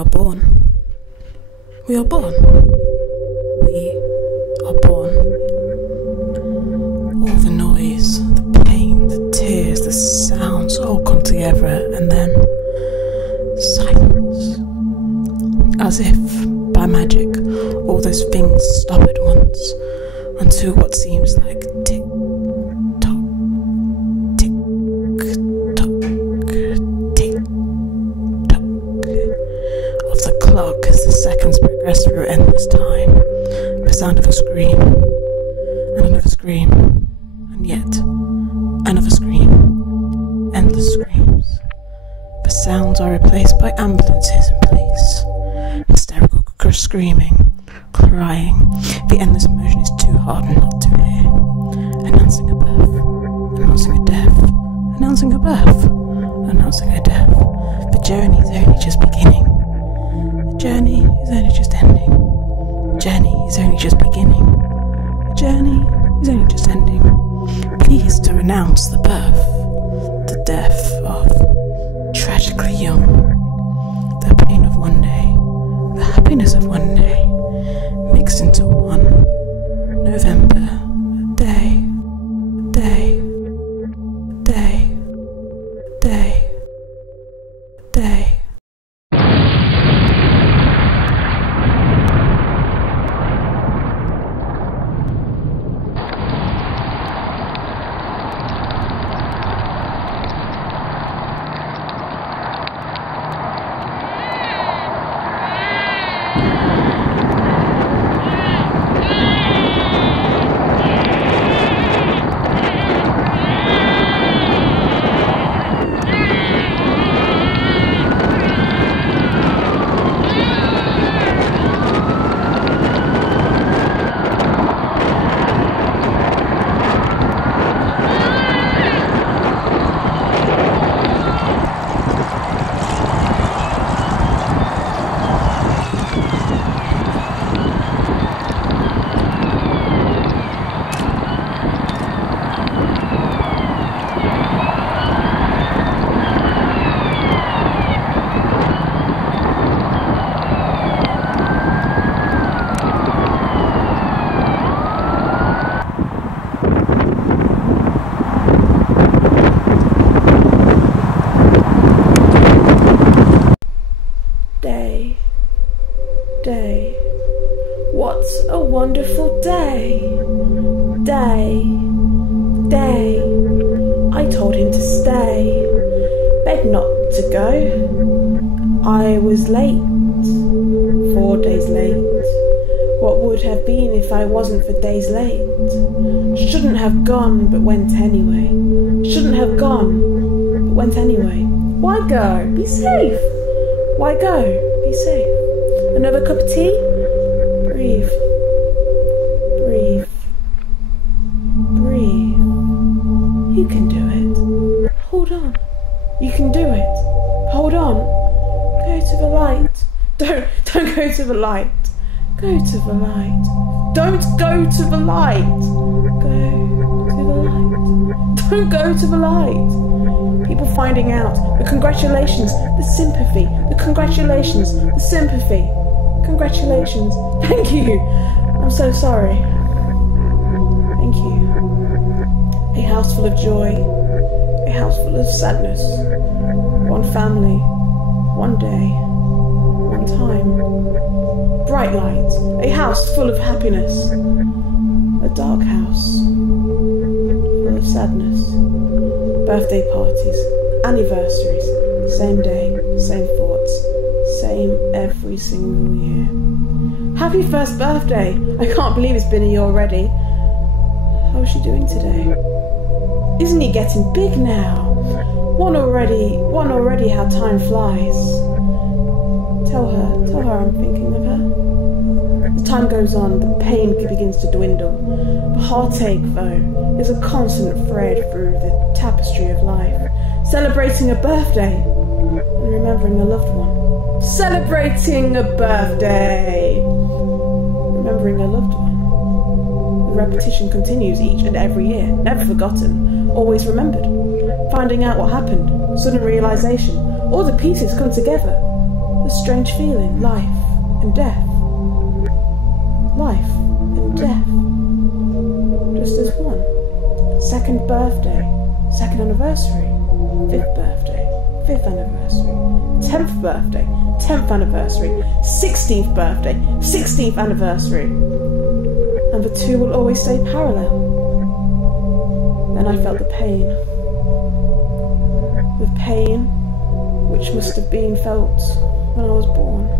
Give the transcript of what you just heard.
are born. We are born. We are born. All the noise, the pain, the tears, the sounds all come together, and then silence. As if by magic, all those things stop at once until what seems like tick tock, tick tock, tick tock of the clock as the seconds progress through endless time. The sound of a scream, and another scream, and yet another scream. Endless screams. The sounds are replaced by ambulances in police. Hysterical screaming, crying. The endless emotion is too hard not to hear. Announcing a birth, announcing a death, announcing a birth, announcing a death. The journey is only just beginning. The journey is only just ending. The journey is only just beginning. The journey is only just ending. Pleased to announce the birth, the death of tragically young, the pain of one day, the happiness of one day, mixed into one November day, day, day, day, day. Day. What a wonderful day. Day. I told him to stay. Begged not to go. I was late. 4 days late. What would have been if I wasn't for days late? Shouldn't have gone, but went anyway. Shouldn't have gone, but went anyway. Why go? Be safe. Why go? Be safe. Another cup of tea? Breathe. Breathe. Breathe. You can do it. Hold on. You can do it. Hold on. Go to the light. Don't go to the light. Go to the light. Don't go to the light. Go to the light. Don't go to the light. People finding out. The congratulations. The sympathy. The congratulations. The sympathy. Congratulations. Thank you. I'm so sorry. Thank you. A house full of joy. A house full of sadness. One family. One day. One time. Bright light. A house full of happiness. A dark house full of sadness. Birthday parties. Anniversaries. Same day. Same thoughts. Same every single year. Happy first birthday! I can't believe it's been a year already. How's she doing today? Isn't he getting big now? One already how time flies. Tell her I'm thinking of her. As time goes on, the pain begins to dwindle. The heartache, though, is a constant thread through the tapestry of life. Celebrating a birthday and remembering a loved one. Celebrating a birthday, remembering a loved one. The repetition continues each and every year, never forgotten, always remembered. Finding out what happened, sudden realization, all the pieces come together. The A strange feeling, life and death. Life and death. Just as one. Second birthday, second anniversary. Fifth birthday, fifth anniversary. 10th birthday, 10th anniversary. 16th birthday, 16th anniversary. And the two will always stay parallel. Then I felt the pain. The pain which must have been felt when I was born.